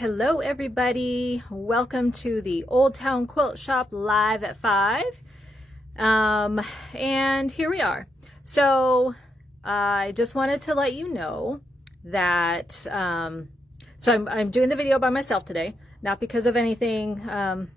Hello everybody, welcome to the Old Town Quilt Shop live at 5. And here we are. So I just wanted to let you know that I'm doing the video by myself today, not because of anything.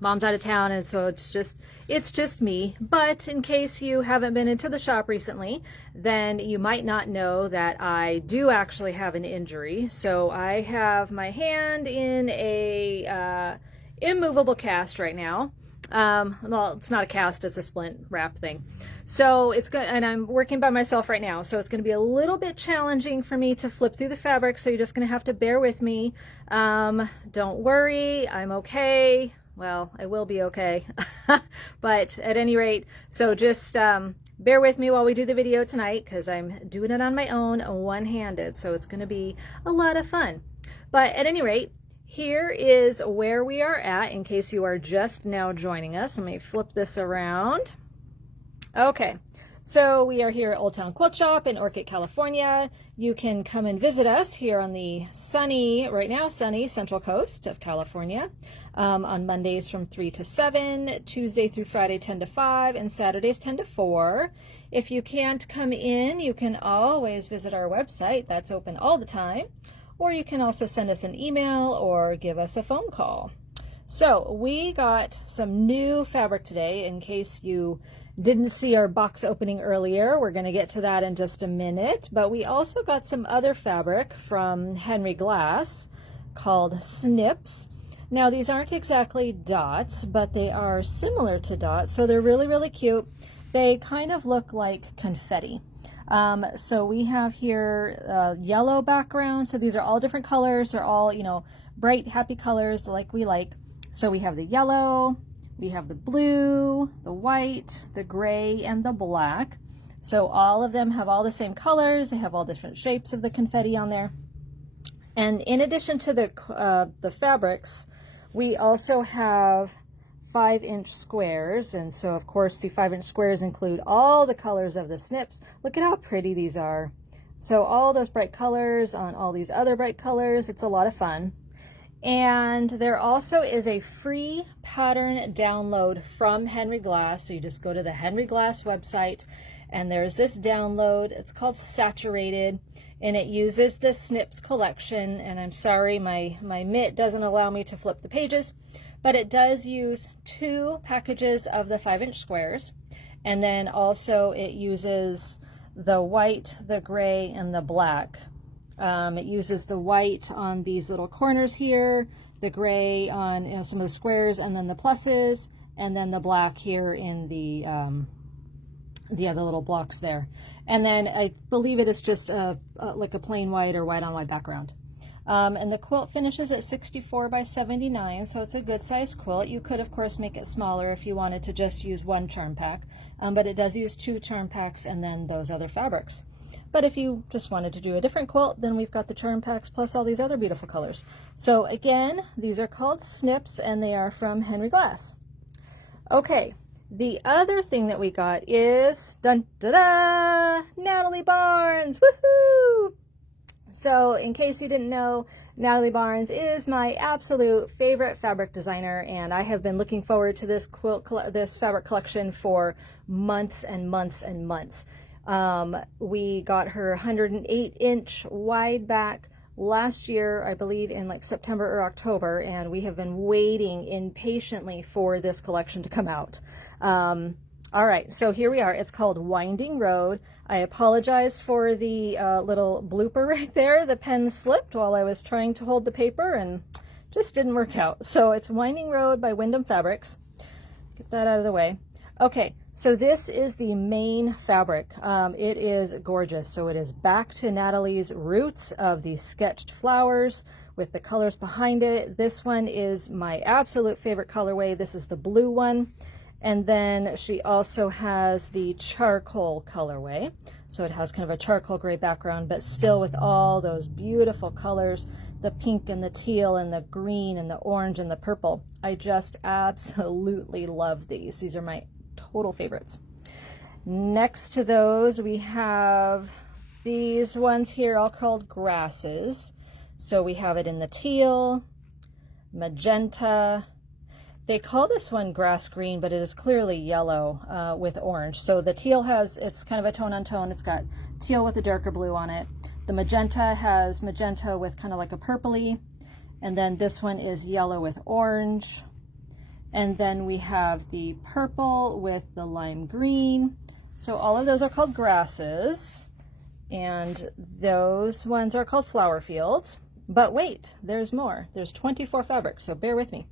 Mom's out of town, and so it's just me. But in case you haven't been into the shop recently, then you might not know that I do actually have an injury. So I have my hand in a immovable cast right now. Well, it's not a cast, it's a splint wrap thing. So it's good, and I'm working by myself right now, so it's going to be a little bit challenging for me to flip through the fabric, so you're just going to have to bear with me. Don't worry, I'm okay. Well, I will be okay. But at any rate, so just bear with me while we do the video tonight, because I'm doing it on my own, one-handed, so it's going to be a lot of fun. But at any rate, here is where we are at in case you are just now joining us. Let me flip this around. Okay, so we are here at Old Town Quilt Shop in Orchid, California. You can come and visit us here on the sunny, right now sunny, Central Coast of California on Mondays from 3 to 7, Tuesday through Friday 10 to 5, and Saturdays 10 to 4. If you can't come in, you can always visit our website. That's open all the time. Or you can also send us an email or give us a phone call. So we got some new fabric today. In case you didn't see our box opening earlier, we're going to get to that in just a minute. But we also got some other fabric from Henry Glass called Snips. Now these aren't exactly dots, but they are similar to dots, so they're really, really cute. They kind of look like confetti. So we have here yellow background. So these are all different colors. They're all, you know, bright, happy colors like we like. So we have the yellow, we have the blue, the white, the gray, and the black. So all of them have all the same colors. They have all different shapes of the confetti on there. And in addition to the fabrics, we also have 5-inch squares, and so of course the 5-inch squares include all the colors of the snips. Look at how pretty these are. So all those bright colors on all these other bright colors, it's a lot of fun. And there also is a free pattern download from Henry Glass. So you just go to the Henry Glass website and there's this download. It's called Saturated, and it uses the Snips collection. And I'm sorry, my mitt doesn't allow me to flip the pages, but it does use 2 packages of the 5-inch squares. And then also it uses the white, the gray, and the black. It uses the white on these little corners here, the gray on, you know, some of the squares, and then the pluses, and then the black here in the other little blocks there. And then I believe it is just like a plain white or white on white background. And the quilt finishes at 64 by 79, so it's a good size quilt. You could, of course, make it smaller if you wanted to just use 1 charm pack, but it does use 2 charm packs and then those other fabrics. But if you just wanted to do a different quilt, then we've got the charm packs plus all these other beautiful colors. So again, these are called Snips, and they are from Henry Glass. Okay, the other thing that we got is, dun da da, Natalie Barnes, woohoo! So in case you didn't know, Natalie Barnes is my absolute favorite fabric designer, and I have been looking forward to this this fabric collection for months and months and months. We got her 108-inch wide back last year, I believe in like September or October, and we have been waiting impatiently for this collection to come out. All right, so here we are. It's called Winding Road. I apologize for the little blooper right there. The pen slipped while I was trying to hold the paper and just didn't work out. So it's Winding Road by Wyndham Fabrics. Get that out of the way. Okay, so this is the main fabric. It is gorgeous. So it is back to Natalie's roots of the sketched flowers with the colors behind it. This one is my absolute favorite colorway. This is the blue one. And then she also has the charcoal colorway. So it has kind of a charcoal gray background, but still with all those beautiful colors, the pink and the teal and the green and the orange and the purple. I just absolutely love these. These are my total favorites. Next to those, we have these ones here all called grasses. So we have it in the teal, magenta. They call this one grass green, but it is clearly yellow with orange. So the teal it's kind of a tone on tone. It's got teal with a darker blue on it. The magenta has magenta with kind of like a purpley. And then this one is yellow with orange. And then we have the purple with the lime green. So all of those are called grasses. And those ones are called flower fields. But wait, there's more. There's 24 fabrics, so bear with me.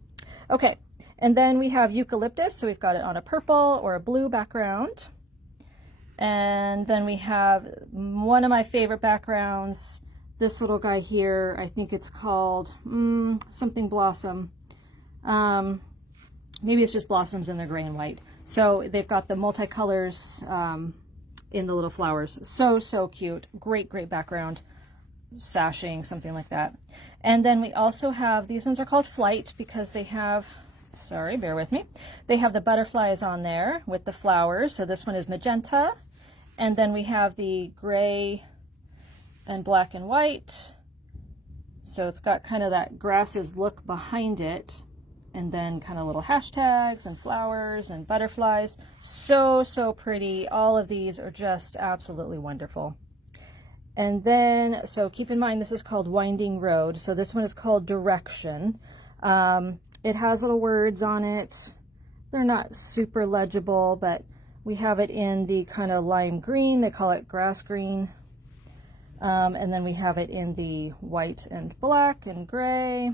Okay, and then we have eucalyptus. So we've got it on a purple or a blue background. And then we have one of my favorite backgrounds, this little guy here. I think it's called something blossom. Maybe it's just blossoms and they're gray and white. So they've got the multicolors in the little flowers. So cute. Great background. Sashing, something like that. And then we also have, these ones are called flight because they have, sorry, bear with me. They have the butterflies on there with the flowers. So this one is magenta. And then we have the gray and black and white. So it's got kind of that grasses look behind it. And then kind of little hashtags and flowers and butterflies. So pretty. All of these are just absolutely wonderful. And then, so keep in mind, this is called Winding Road. So this one is called Direction. It has little words on it. They're not super legible, but we have it in the kind of lime green. They call it grass green. And then we have it in the white and black and gray.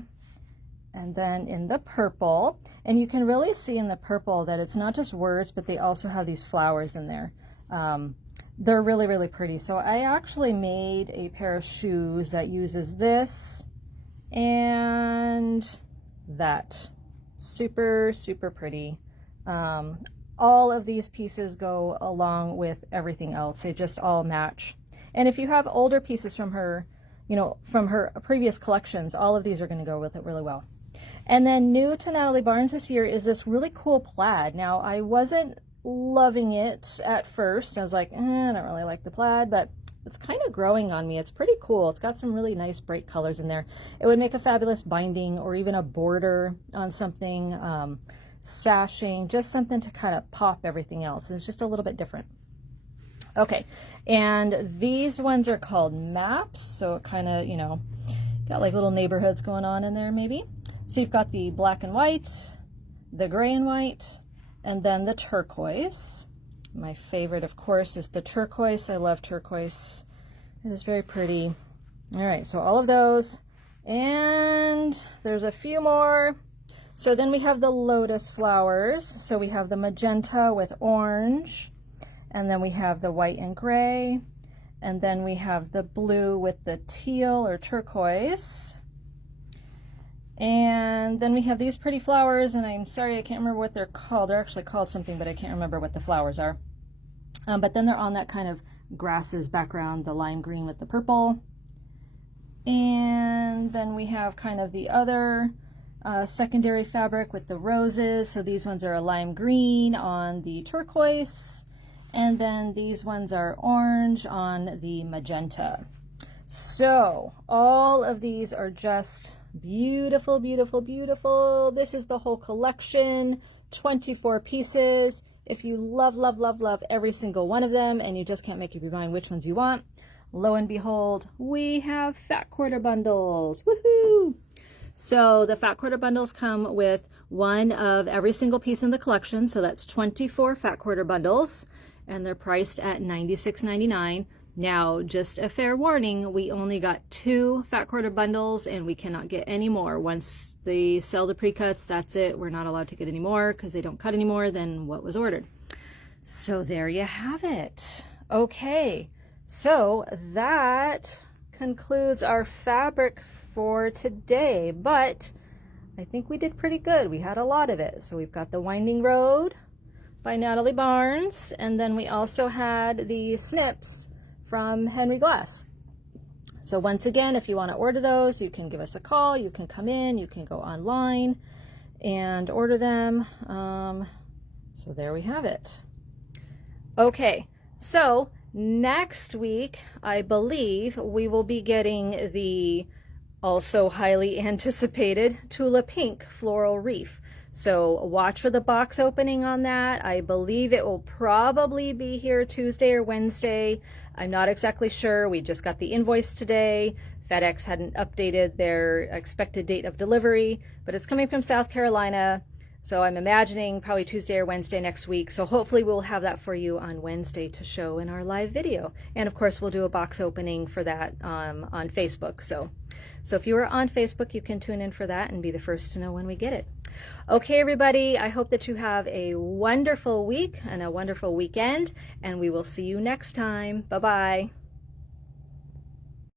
And then in the purple. And you can really see in the purple that it's not just words, but they also have these flowers in there. They're really pretty. So I actually made a pair of shoes that uses this and that. Super pretty. All of these pieces go along with everything else. They just all match. And if you have older pieces from her, you know, from her previous collections, all of these are going to go with it really well. And then new to Natalie Barnes this year is this really cool plaid. Now, I wasn't loving it at first. I was like, I don't really like the plaid, but it's kind of growing on me. It's pretty cool. It's got some really nice bright colors in there. It would make a fabulous binding or even a border on something, sashing, just something to kind of pop everything else. It's just a little bit different. Okay, and these ones are called maps. So it kind of, you know, got like little neighborhoods going on in there maybe. So you've got the black and white, the gray and white, and then the turquoise. My favorite, of course, is the turquoise. I love turquoise. It is very pretty. All right, so all of those. And there's a few more. So then we have the lotus flowers. So we have the magenta with orange. And then we have the white and gray. And then we have the blue with the teal or turquoise. And then we have these pretty flowers, and I'm sorry, I can't remember what they're called. They're actually called something, but I can't remember what the flowers are. But then they're on that kind of grasses background, the lime green with the purple. And then we have kind of the other secondary fabric with the roses. So these ones are a lime green on the turquoise. And then these ones are orange on the magenta. So all of these are just beautiful. This is the whole collection, 24 pieces. If you love every single one of them and you just can't make up your mind which ones you want, lo and behold, we have fat quarter bundles. Woohoo! So the fat quarter bundles come with one of every single piece in the collection. So that's 24 fat quarter bundles, and they're priced at $96.99. Now, just a fair warning, we only got 2 fat quarter bundles and we cannot get any more. Once they sell the pre-cuts, that's it. We're not allowed to get any more because they don't cut any more than what was ordered. So there you have it. Okay, so that concludes our fabric for today, but I think we did pretty good. We had a lot of it. So we've got the Winding Road by Natalie Barnes, and then we also had the snips from Henry Glass. So once again, if you want to order those, you can give us a call, you can come in, you can go online and order them. So there we have it. Okay, so next week, I believe we will be getting the Also highly anticipated Tula Pink Floral Reef. So watch for the box opening on that. I believe it will probably be here Tuesday or Wednesday. I'm not exactly sure. We just got the invoice today. FedEx hadn't updated their expected date of delivery, but it's coming from South Carolina. So I'm imagining probably Tuesday or Wednesday next week. So hopefully we'll have that for you on Wednesday to show in our live video. And of course, we'll do a box opening for that on Facebook. So if you are on Facebook, you can tune in for that and be the first to know when we get it. Okay, everybody, I hope that you have a wonderful week and a wonderful weekend, and we will see you next time. Bye-bye.